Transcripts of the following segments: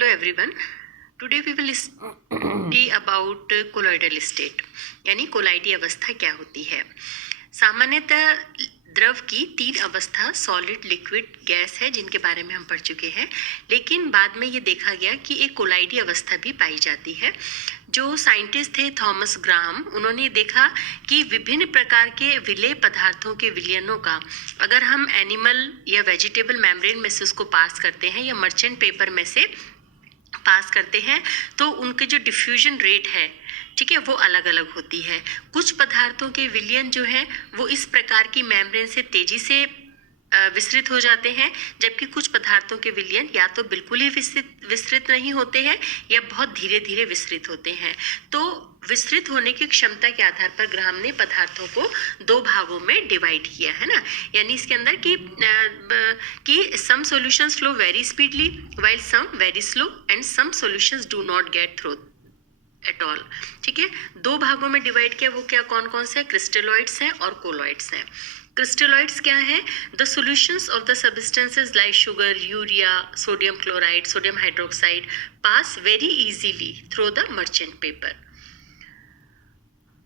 Hello everyone. Today we will study about colloidal state यानी कोलाइडी अवस्था क्या होती है। सामान्यतः द्रव की तीन अवस्था सॉलिड, लिक्विड, गैस है जिनके बारे में हम पढ़ चुके हैं, लेकिन बाद में ये देखा गया कि एक कोलाइडी अवस्था भी पाई जाती है। जो साइंटिस्ट थे थॉमस ग्राहम, उन्होंने देखा कि विभिन्न प्रकार के विलेय पदार्थों के विलयनों का अगर हम एनिमल या वेजिटेबल मेम्ब्रेन में से उसको पास करते हैं या मर्चेंट पेपर में से पास करते हैं तो उनके जो डिफ्यूजन रेट है, ठीक है, वो अलग अलग होती है। कुछ पदार्थों के विलयन जो है वो इस प्रकार की मेम्ब्रेन से तेजी से विस्तृत हो जाते हैं, जबकि कुछ पदार्थों के विलयन या तो बिल्कुल ही विस्तृत नहीं होते हैं या बहुत धीरे धीरे विस्तृत होते हैं। तो विस्तृत होने की क्षमता के आधार पर ग्राहम ने पदार्थों को दो भागों में डिवाइड किया है ना, यानी इसके अंदर कि some solutions flow very speedly while some very slow and some solutions do not get through at all. ठीक है, दो भागों में डिवाइड किया। वो क्या कौन कौन से? क्रिस्टलॉइड्स हैं और कोलॉइड्स हैं। क्रिस्टलॉइड्स क्या है? The solutions of the substances like sugar, urea, sodium chloride, sodium hydroxide pass very easily through the merchant paper.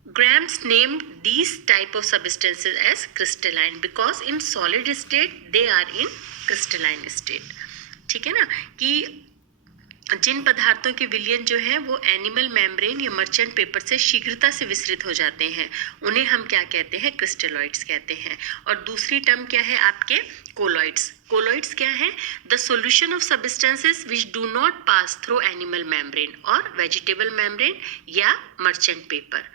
Grams named these type of substances as crystalline because in solid state they are in crystalline state. ठीक है ना, कि जिन पदार्थों के विलयन जो है वो एनिमल मेम्ब्रेन या मर्चेंट पेपर से शीघ्रता से विस्तृत हो जाते हैं, उन्हें हम क्या कहते हैं? क्रिस्टलॉइड्स कहते हैं। और दूसरी टर्म क्या है आपके? कोलॉइड्स। कोलॉइड्स क्या है? The solution of substances which do not pass through animal membrane और वेजिटेबल मेम्ब्रेन या मर्चेंट पेपर,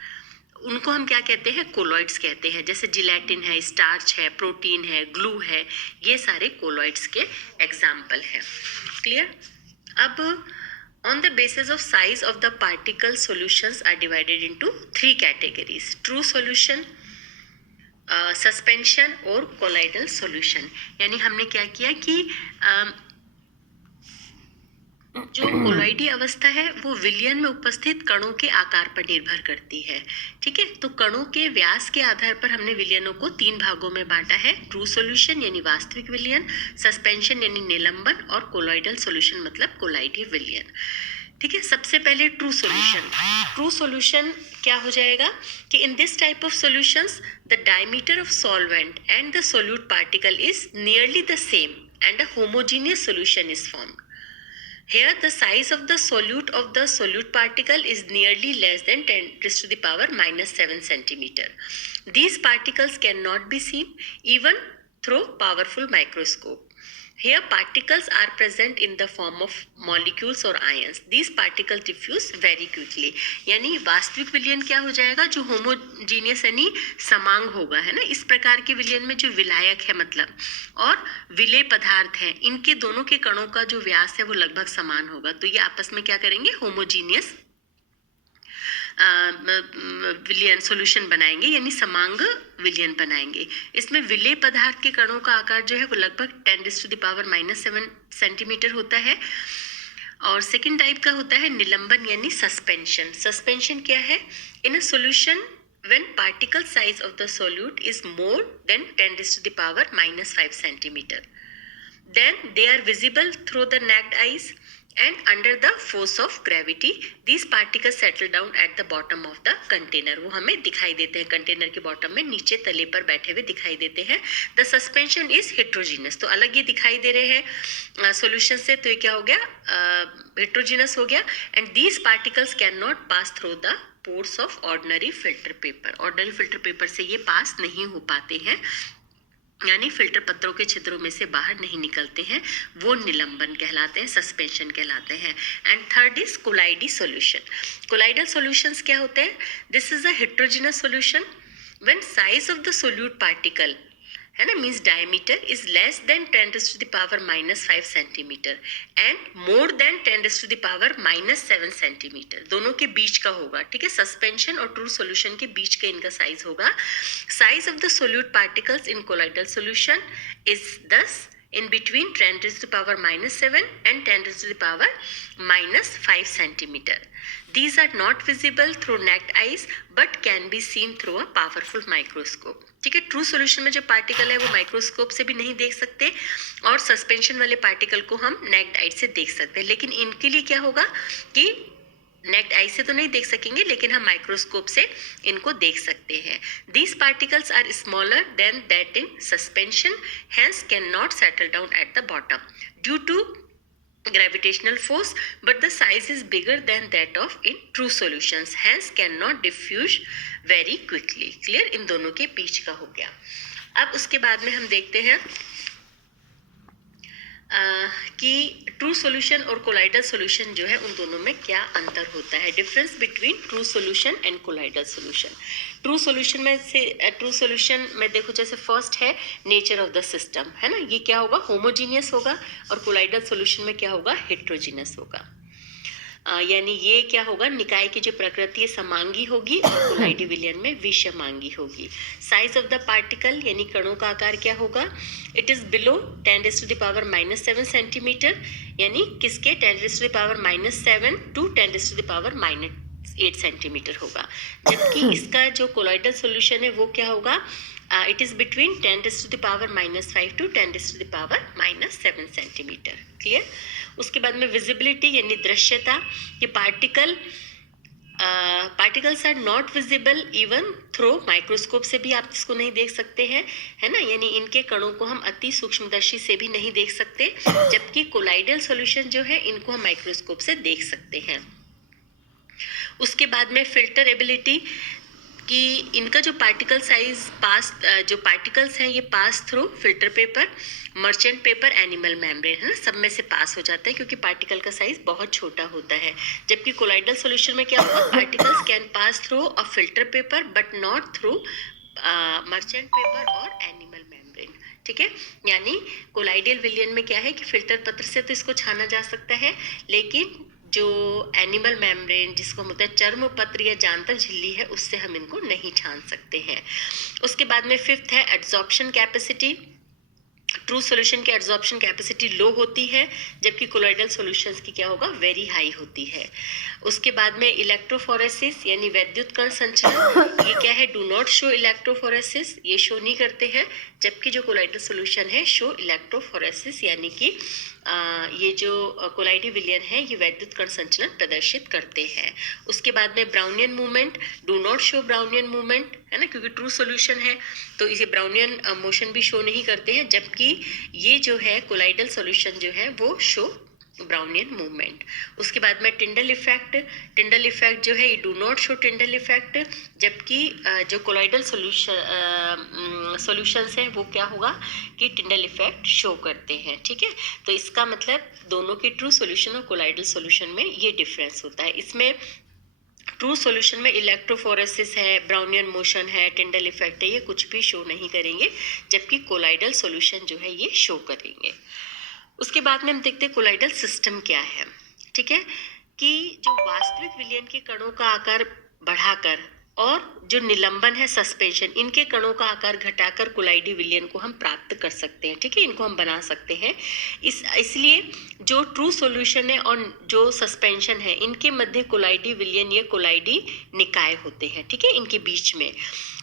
उनको हम क्या कहते हैं? कोलॉइड्स कहते हैं। जैसे जिलेटिन है, स्टार्च है, प्रोटीन है, ग्लू है, ये सारे कोलॉइड्स के एग्जाम्पल हैं। क्लियर? अब on the basis of size of the particle, solutions are divided into three categories: true solution, suspension और कोलाइडल सॉल्यूशन। यानी हमने क्या किया कि जो कोलॉइडी अवस्था है वो विलयन में उपस्थित कणों के आकार पर निर्भर करती है। ठीक है, तो कणों के व्यास के आधार पर हमने विलयनों को तीन भागों में बांटा है: ट्रू सॉल्यूशन यानी वास्तविक विलयन, सस्पेंशन यानी निलंबन, और कोलॉइडल सॉल्यूशन मतलब कोलाइडी विलयन। ठीक है, सबसे पहले ट्रू सॉल्यूशन। ट्रू सॉल्यूशन क्या हो जाएगा कि in this type of solutions the diameter of solvent and the solute particle is nearly the same and a homogeneous solution is formed. Here the size of the solute particle is nearly less than 10 raised to the power minus 7 centimeter. These particles cannot be seen even through powerful microscope. Here particles are present in the form of molecules or ions. These particles diffuse very quickly. यानी वास्तविक विलयन क्या हो जाएगा? जो homogeneous यानी समांग होगा, है ना। इस प्रकार के विलयन में जो विलायक है मतलब और विलेय पदार्थ है, इनके दोनों के कणों का जो व्यास है वो लगभग समान होगा। तो ये आपस में क्या करेंगे? होमोजीनियस विलयन सॉल्यूशन बनाएंगे, यानी समांग विलयन बनाएंगे। इसमें विलेय पदार्थ के कणों का आकार जो है वो लगभग 10 raised to the power minus 7 centimetre होता है। और सेकेंड टाइप का होता है निलंबन यानी सस्पेंशन। सस्पेंशन क्या है? In a solution when particle size of the solute is more than 10 raised to the power minus 5 centimeter, then they are visible through the naked eyes and under the force of gravity these particles settle down at the bottom of the container. वो हमें दिखाई देते हैं container के bottom में, नीचे तले पर बैठे हुए दिखाई देते हैं। The suspension is heterogeneous, तो अलग ये दिखाई दे रहे हैं सॉल्यूशन से, तो ये क्या हो गया? हेट्रोजीनस हो गया। and these particles cannot pass through the pores of ordinary filter paper. ordinary filter paper से ये पास नहीं हो पाते हैं, यानी फिल्टर पत्रों के छिद्रों में से बाहर नहीं निकलते हैं, वो निलंबन कहलाते हैं, सस्पेंशन कहलाते हैं। And third is colloidal solution. Colloidal solutions क्या होते हैं? This is a heterogeneous solution when size of the solute particle, है ना, means diameter is less than 10 raised to the power minus 5 centimetre and more than 10 raised to the power minus 7 centimetre, दोनों के बीच का होगा। ठीक है, suspension और true solution के बीच का इनका साइज होगा। Size of the solute particles in colloidal solution is thus in between 10 raised to the power minus 7 and 10 raised to the power minus 5 centimeter. These are not visible through naked eyes but can be seen through a powerful microscope. ठीक है। True solution में जो particle है वो microscope से भी नहीं देख सकते और सस्पेंशन वाले पार्टिकल को हम नेक्ड आई से देख सकते हैं, लेकिन इनके लिए क्या होगा कि नेक्ड आई से तो नहीं देख सकेंगे, लेकिन हम माइक्रोस्कोप से इनको देख सकते हैं। These particles are smaller than that in suspension, hence can not settle down at the bottom due to gravitational force, but the size is bigger than that of in true solutions, hence cannot diffuse very quickly. clear? इन दोनों के बीच का हो गया। अब उसके बाद में हम देखते हैं कि ट्रू सॉल्यूशन और कोलाइडल सॉल्यूशन जो है उन दोनों में क्या अंतर होता है, difference between true solution and colloidal solution. True solution में देखो, जैसे फर्स्ट है नेचर ऑफ द सिस्टम, है ना, ये क्या होगा, होमोजीनियस होगा, और कोलाइडल सॉल्यूशन में क्या होगा, हेट्रोजीनियस होगा। यानी ये क्या होगा, निकाय की जो प्रकृति है समांगी होगी और कोलाइडी विलयन में विषमांगी होगी। साइज ऑफ द पार्टिकल यानी कणों का आकार क्या होगा, इट इज बिलो 10⁻⁻7 सेंटीमीटर, यानी किसके 10⁻⁻7 टू 10⁻⁻8 सेंटीमीटर होगा। जबकि इसका जो कोलाइडल सॉल्यूशन है वो क्या होगा, it is between 10⁻⁻5 to 10⁻⁻7 centimetre. Clear? उसके बाद में विजिबिलिटी यानी दृश्यता, ये particles are not visible even through microscope से भी आप इसको नहीं देख सकते हैं, है ना, यानी इनके कणों को हम अति सूक्ष्मदर्शी से भी नहीं देख सकते, जबकि कोलाइडल सॉल्यूशन जो है इनको हम माइक्रोस्कोप से देख सकते हैं। उसके बाद में फिल्टर एबिलिटी कि इनका जो पार्टिकल साइज जो पार्टिकल्स हैं ये pass through filter paper, merchant paper, animal membrane, है ना, सब में से पास हो जाते हैं क्योंकि पार्टिकल का साइज बहुत छोटा होता है। जबकि कोलाइडल सॉल्यूशन में क्या होगा, particles can pass through a filter paper but not through merchant paper और एनिमल मेम्ब्रेन। ठीक है, यानी कोलाइडल विलयन में क्या है कि फिल्टर पत्र से तो इसको छाना जा सकता है, लेकिन जो एनिमल मेम्ब्रेन जिसको होता है चर्म पत्र या जानतर झिल्ली है, उससे हम इनको नहीं छान सकते हैं। उसके बाद में फिफ्थ है एड्सॉर्प्शन कैपेसिटी। ट्रू सॉल्यूशन की एड्सॉर्प्शन कैपेसिटी लो होती है, जबकि कोलाइडल सॉल्यूशंस की क्या होगा, वेरी हाई होती है। उसके बाद में इलेक्ट्रोफोरेसिस यानी वैद्युत कण संचलन, ये क्या है, डू नॉट शो इलेक्ट्रोफोरेसिस, ये शो नहीं करते हैं, जबकि जो कोलाइडल सॉल्यूशन है शो इलेक्ट्रोफोरेसिस, यानी कि ये जो कोलाइडी विलयन है ये वैद्युत कण संचलन प्रदर्शित करते हैं। उसके बाद में Brownian movement, do not show Brownian movement, है ना, क्योंकि ट्रू सॉल्यूशन है तो इसे ब्राउनियन मोशन भी शो नहीं करते हैं, जबकि ये जो है कोलाइडल सॉल्यूशन जो है वो शो ब्राउनियन मूवमेंट। उसके बाद में टिंडल इफेक्ट जो है ये do not show Tyndall effect, जबकि जो कोलाइडल सॉल्यूशंस हैं वो क्या होगा कि टिंडल इफेक्ट शो करते हैं। ठीक है, तो इसका मतलब दोनों के ट्रू सॉल्यूशन और कोलाइडल सॉल्यूशन में ये डिफरेंस होता है। इसमें ट्रू सॉल्यूशन में इलेक्ट्रोफोरेसिस है, ब्राउनियन मोशन है, टिंडल इफेक्ट है, ये कुछ भी शो नहीं करेंगे, जबकि कोलाइडल सॉल्यूशन जो है ये शो करेंगे। उसके बाद में हम देखते हैं कोलाइडल सिस्टम क्या है। ठीक है, कि जो वास्तविक विलयन के कणों का आकार बढ़ाकर और जो निलंबन है सस्पेंशन, इनके कणों का आकार घटाकर कोलाइडी विलयन को हम प्राप्त कर सकते हैं। ठीक है, इनको हम बना सकते हैं। इसलिए जो ट्रू सॉल्यूशन है और जो सस्पेंशन है इनके मध्य कोलाइडी विलयन या कोलाइडी निकाय होते हैं। ठीक है, इनके बीच में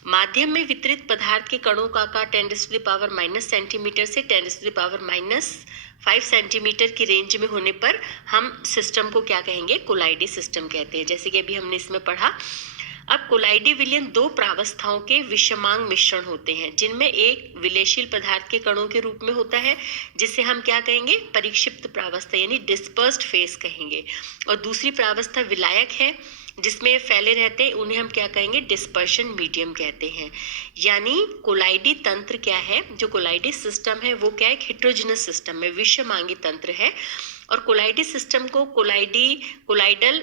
माध्यम में वितरित पदार्थ के कणों का आकार 10⁻⁻⁻ सेंटीमीटर से 10⁻⁻5 सेंटीमीटर की रेंज में होने पर हम सिस्टम को क्या कहेंगे, कोलाइडी सिस्टम कहते हैं, जैसे कि अभी हमने इसमें पढ़ा। अब कोलाइडी विलयन दो प्रावस्थाओं के विषमांग मिश्रण होते हैं, जिनमें एक विलयशील पदार्थ के कणों के रूप में होता है जिसे हम क्या कहेंगे, परिक्षिप्त प्रावस्था यानी डिस्पर्स्ड फेज कहेंगे, और दूसरी प्रावस्था विलायक है जिसमें फैले रहते हैं, उन्हें हम क्या कहेंगे, डिस्पर्शन मीडियम कहते हैं। यानी कोलाइडी तंत्र क्या है, जो कोलाइडी सिस्टम है वो क्या है, हेट्रोजिनस सिस्टम है, विषमांगी तंत्र है, और कोलाइडी सिस्टम को कोलाइडल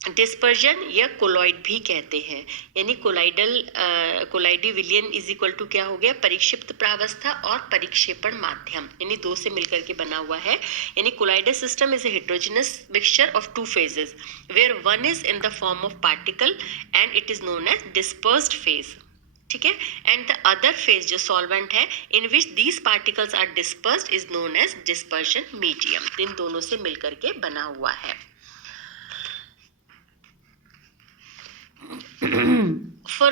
डिस्पर्जन या कोलॉइड भी कहते हैं। यानी कोलाइडी विलयन इज इक्वल टू क्या हो गया, परिक्षिप्त प्रावस्था और परिक्षेपण माध्यम, यानी दो से मिलकर के बना हुआ है। यानी colloidal system is a heterogeneous mixture of two phases where one is in the form of particle and it is known as dispersed phase. ठीक है, एंड द अदर फेज जो सॉल्वेंट है in which these particles are dispersed is known as dispersion medium. इन दोनों से मिलकर के बना हुआ है। For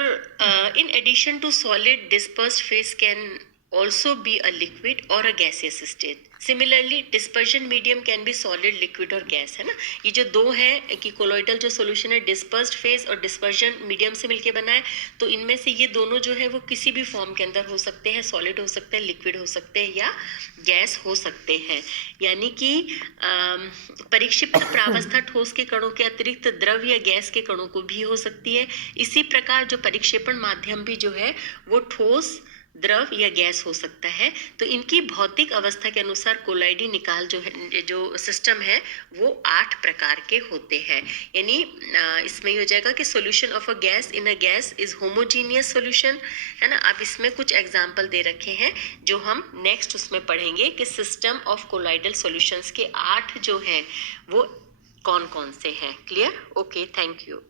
in addition to solid, dispersed phase can also be a liquid or a gaseous state. Similarly, dispersion medium can be solid, liquid और gas, है ना. ये जो दो है कि कोलोइडल जो सोल्यूशन है डिस्पर्स्ड फेज और डिस्पर्जन मीडियम से मिलके बना है, तो इनमें से ये दोनों जो है वो किसी भी फॉर्म के अंदर हो सकते हैं, सॉलिड हो सकते हैं, लिक्विड हो सकते हैं या गैस हो सकते हैं. यानी कि परिक्षिप्त प्रावस्था ठोस के कणों के अतिरिक्त द्रव या गैस के कणों को भी हो सकती है. इसी प्रकार जो परिक्षेपण माध्यम भी जो है वो ठोस, द्रव या गैस हो सकता है. तो इनकी भौतिक अवस्था के अनुसार कोलाइडी निकाल जो है, जो सिस्टम है वो 8 प्रकार के होते हैं. यानी इसमें ये हो जाएगा कि solution of a gas in a gas is homogeneous solution, है ना. अब इसमें कुछ एग्जांपल दे रखे हैं जो हम नेक्स्ट उसमें पढ़ेंगे कि सिस्टम ऑफ कोलाइडल सॉल्यूशंस के 8 जो हैं वो कौन कौन से हैं. क्लियर? Okay, thank you.